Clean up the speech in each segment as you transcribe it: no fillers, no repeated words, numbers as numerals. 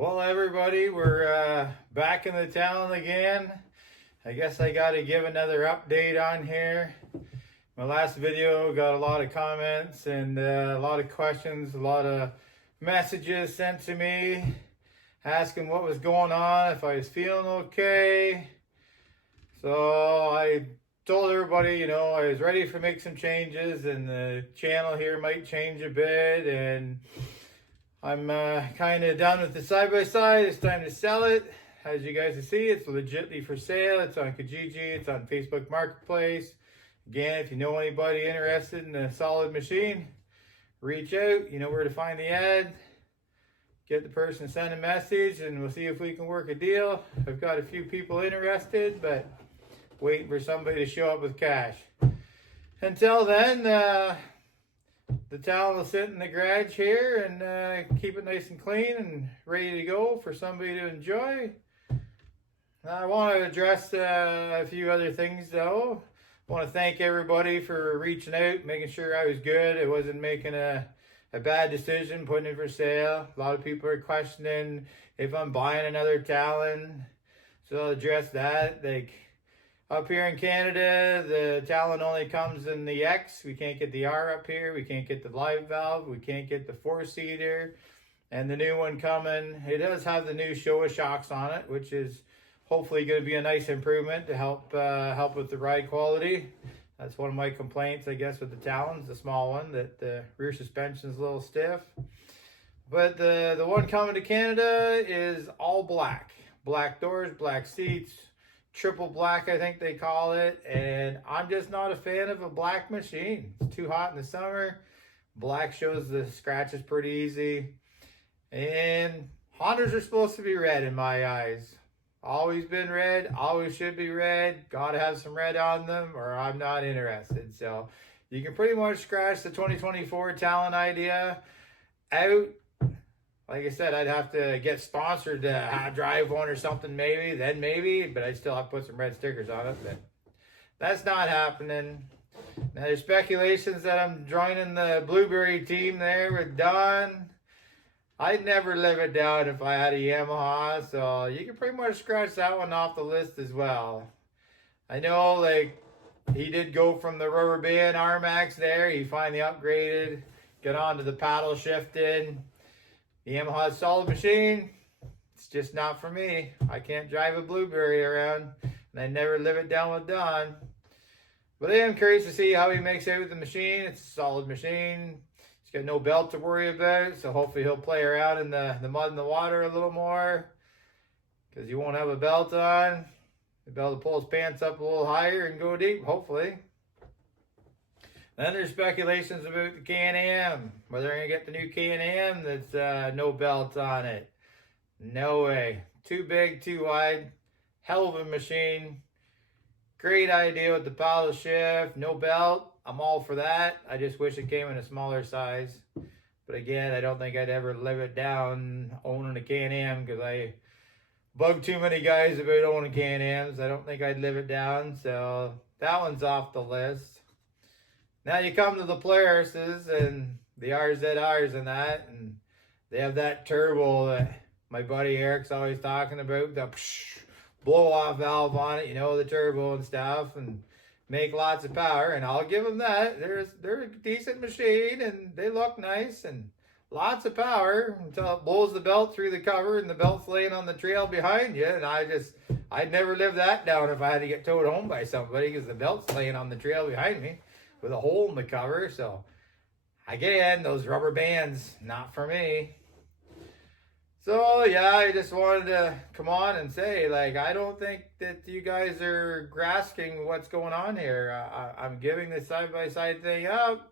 Well, everybody, we're back in the Talon again. I guess I got to give another update on here. My last video got a lot of comments and a lot of questions, a lot of messages sent to me asking what was going on, if I was feeling okay. So I told everybody, I was ready to make some changes, and the channel here might change a bit, and I'm kind of done with the side-by-side. It's time to sell it. As you guys can see, it's legitly for sale. It's on Kijiji. It's on Facebook Marketplace. Again, if you know anybody interested in a solid machine, reach out. You know where to find the ad. Get the person to send a message, and we'll see if we can work a deal. I've got a few people interested, but waiting for somebody to show up with cash. Until then, the Talon will sit in the garage here and keep it nice and clean and ready to go for somebody to enjoy. I want to address a few other things though. I want to thank everybody for reaching out, making sure I was good. I wasn't making a bad decision putting it for sale. A lot of people are questioning if I'm buying another Talon. So I'll address that. Like, up here in Canada, the Talon only comes in the X. We can't get the R up here. We can't get the live valve. We can't get the four-seater. And the new one coming, it does have the new Showa shocks on it, which is hopefully going to be a nice improvement to help with the ride quality. That's one of my complaints, I guess, with the Talons, the small one, that the rear suspension is a little stiff. But the one coming to Canada is all black. Black doors, black seats, triple black, I think they call it. And I'm just not a fan of a black machine. It's too hot in the summer. Black shows the scratches pretty easy. And Hondas are supposed to be red in my eyes. Always been red, always should be red. Gotta have some red on them or I'm not interested. So you can pretty much scratch the 2024 Talon idea out. Like I said, I'd have to get sponsored to drive one or something maybe, but I'd still have to put some red stickers on it. But that's not happening. Now there's speculations that I'm joining the Blueberry team there with Don. I'd never live it down if I had a Yamaha, so you can pretty much scratch that one off the list as well. I know, like, he did go from the rubber band Rmax there. He finally upgraded, got onto the paddle shifting. The Yamaha solid machine, it's just not for me. I can't drive a Blueberry around, and I never live it down with Don. But I am curious to see how he makes out with the machine. It's a solid machine. He's got no belt to worry about, so hopefully he'll play around in the mud and the water a little more, because he won't have a belt on. He'll be able to pull his pants up a little higher and go deep, hopefully. Then there's speculations about the Can-Am, whether they're going to get the new Can-Am that's no belt on it. No way. Too big, too wide. Hell of a machine. Great idea with the paddle shift. No belt. I'm all for that. I just wish it came in a smaller size. But again, I don't think I'd ever live it down owning a Can-Am, because I bug too many guys about owning Can-Ams. I don't think I'd live it down. So that one's off the list. Now you come to the Polarises and the RZRs and that, and they have that turbo that my buddy Eric's always talking about, the blow-off valve on it, the turbo and stuff, and make lots of power. And I'll give them that. They're a decent machine, and they look nice, and lots of power until it blows the belt through the cover, and the belt's laying on the trail behind you. And I'd never live that down if I had to get towed home by somebody, because the belt's laying on the trail behind me with a hole in the cover. So again, those rubber bands, not for me. So yeah, I just wanted to come on and say, like, I don't think that you guys are grasping what's going on here. I'm giving this side-by-side thing up.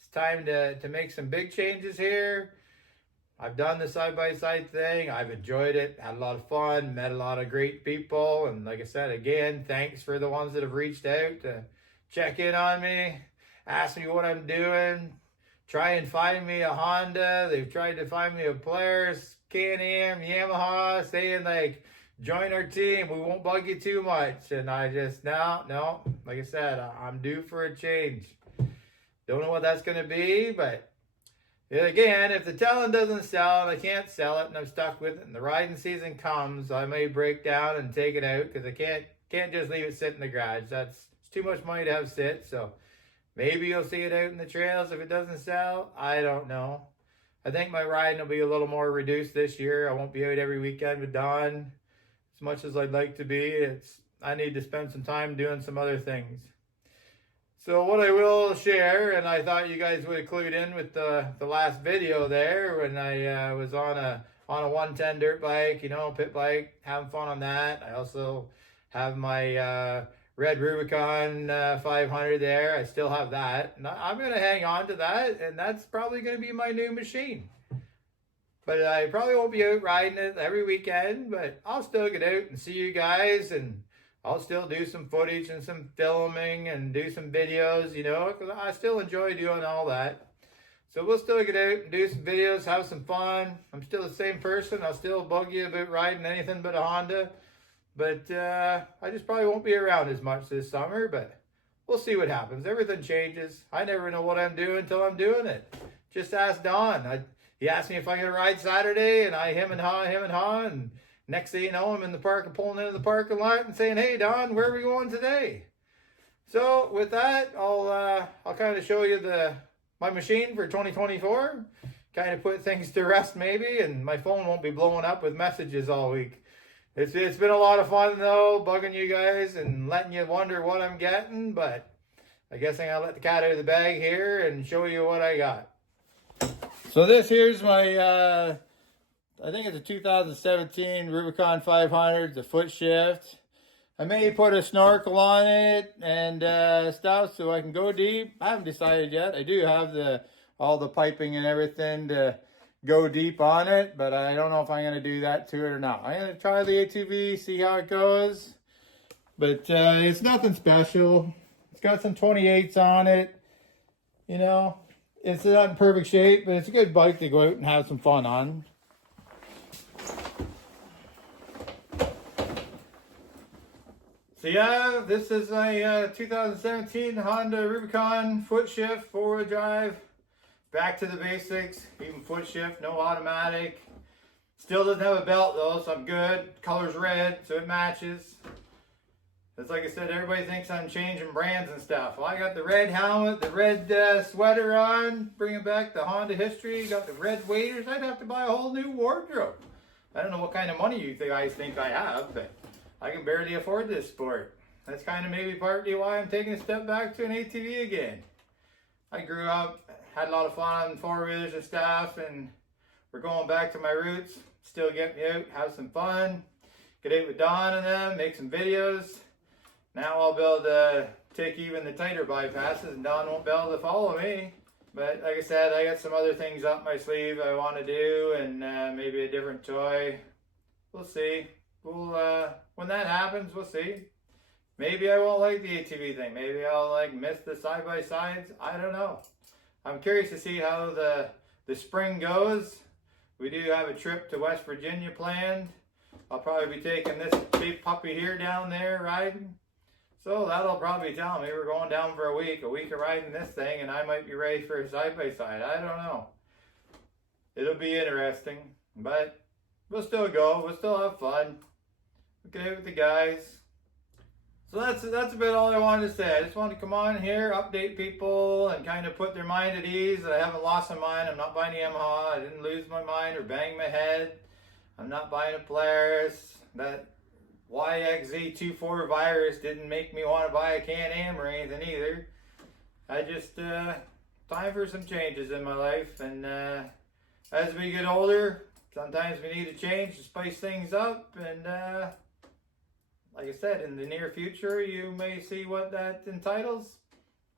It's time to make some big changes here. I've done the side-by-side thing. I've enjoyed it, had a lot of fun, met a lot of great people. And like I said, again, thanks for the ones that have reached out to check in on me, ask me what I'm doing, try and find me a Honda. They've tried to find me a Polaris, Can-Am, Yamaha, saying, like, join our team. We won't bug you too much. And I just, no. Like I said, I'm due for a change. Don't know what that's going to be, but Again, if the Talon doesn't sell and I can't sell it and I'm stuck with it and the riding season comes, I may break down and take it out because I can't just leave it sit in the garage. It's too much money to have sit. So maybe you'll see it out in the trails if it doesn't sell. I don't know. I think my riding will be a little more reduced this year. I won't be out every weekend with Don as much as I'd like to be. I need to spend some time doing some other things. So what I will share, and I thought you guys would have clued in with the last video there when I was on a 110 dirt bike, you know, pit bike, having fun on that. I also have my red Rubicon 500 there. I still have that. And I'm going to hang on to that, and that's probably going to be my new machine. But I probably won't be out riding it every weekend, but I'll still get out and see you guys, and I'll still do some footage and some filming and do some videos, you know, because I still enjoy doing all that. So we'll still get out and do some videos, have some fun. I'm still the same person. I'll still bug you about riding anything but a Honda. But I just probably won't be around as much this summer, but we'll see what happens. Everything changes. I never know what I'm doing until I'm doing it. Just ask Don. He asked me if I could ride Saturday, and I him and ha, and next thing you know, I'm in the park and pulling into the parking lot and saying, "Hey Don, where are we going today?" So with that, I'll kind of show you my machine for 2024. Kind of put things to rest maybe, and my phone won't be blowing up with messages all week. It's been a lot of fun though, bugging you guys and letting you wonder what I'm getting, but I guess I'm gonna let the cat out of the bag here and show you what I got. So here's my, I think it's a 2017 Rubicon 500, the foot shift. I may put a snorkel on it and stuff so I can go deep. I haven't decided yet. I do have all the piping and everything to go deep on it, but I don't know if I'm going to do that to it or not. I'm going to try the ATV, see how it goes, but it's nothing special. It's got some 28s on it, you know. It's not in perfect shape, but it's a good bike to go out and have some fun on. So yeah, this is a 2017 Honda Rubicon foot shift, four-wheel drive. Back to the basics, even foot shift, no automatic. Still doesn't have a belt though, so I'm good. Color's red, so it matches. It's like I said, everybody thinks I'm changing brands and stuff. Well, I got the red helmet, the red sweater on, bringing back the Honda history. Got the red waders. I'd have to buy a whole new wardrobe. I don't know what kind of money you guys think I have, but I can barely afford this sport. That's kind of maybe partly why I'm taking a step back to an ATV again. I grew up, had a lot of fun on four-wheelers and stuff, and we're going back to my roots. Still get me out, have some fun, get out with Don and them, make some videos. Now I'll be able to take even the tighter bypasses, and Don won't be able to follow me. But like I said, I got some other things up my sleeve I want to do, and maybe a different toy. We'll see. When that happens, we'll see. Maybe I won't like the ATV thing. Maybe I'll miss the side-by-sides. I don't know. I'm curious to see how the spring goes. We do have a trip to West Virginia planned. I'll probably be taking this big puppy here down there riding. So that'll probably tell me we're going down for a week of riding this thing, and I might be ready for a side-by-side. I don't know. It'll be interesting, but we'll still go. We'll still have fun. We'll get out with the guys. So that's about all I wanted to say. I just wanted to come on here, update people, and kind of put their mind at ease that I haven't lost my mind. I'm not buying a Yamaha. I didn't lose my mind or bang my head. I'm not buying a Polaris. That YXZ 2.4 virus didn't make me want to buy a Can-Am or anything either. I just, time for some changes in my life. And as we get older, sometimes we need a change to spice things up. And like I said, in the near future, you may see what that entitles.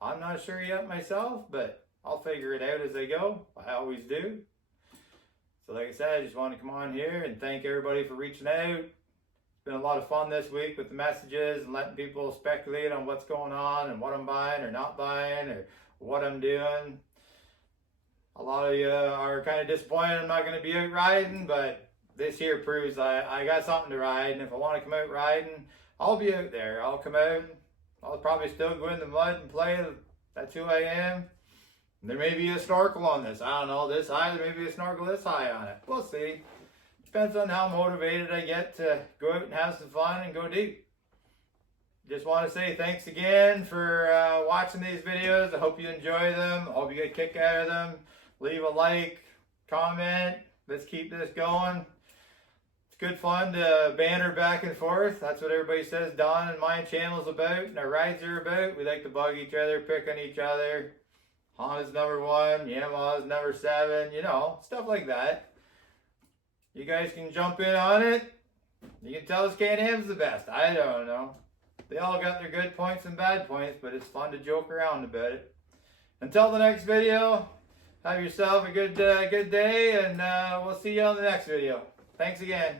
I'm not sure yet myself, but I'll figure it out as I go. I always do. So like I said, I just want to come on here and thank everybody for reaching out. It's been a lot of fun this week with the messages and letting people speculate on what's going on and what I'm buying or not buying or what I'm doing. A lot of you are kind of disappointed I'm not going to be out riding, but this year proves I got something to ride, and if I want to come out riding, I'll be out there. I'll come out. I'll probably still go in the mud and play. That's who I am. There may be a snorkel on this. I don't know, this high, there may be a snorkel this high on it. We'll see. Depends on how motivated I get to go out and have some fun and go deep. Just want to say thanks again for watching these videos. I hope you enjoy them. I hope you get a kick out of them. Leave a like, comment. Let's keep this going. It's good fun to banter back and forth. That's what everybody says Don and my channel's about and our rides are about. We like to bug each other, pick on each other. Honda's number 1, Yamaha's number 7, you know, stuff like that. You guys can jump in on it. You can tell us Can-Am's the best. I don't know. They all got their good points and bad points, but it's fun to joke around about it. Until the next video, have yourself a good day, and we'll see you on the next video. Thanks again.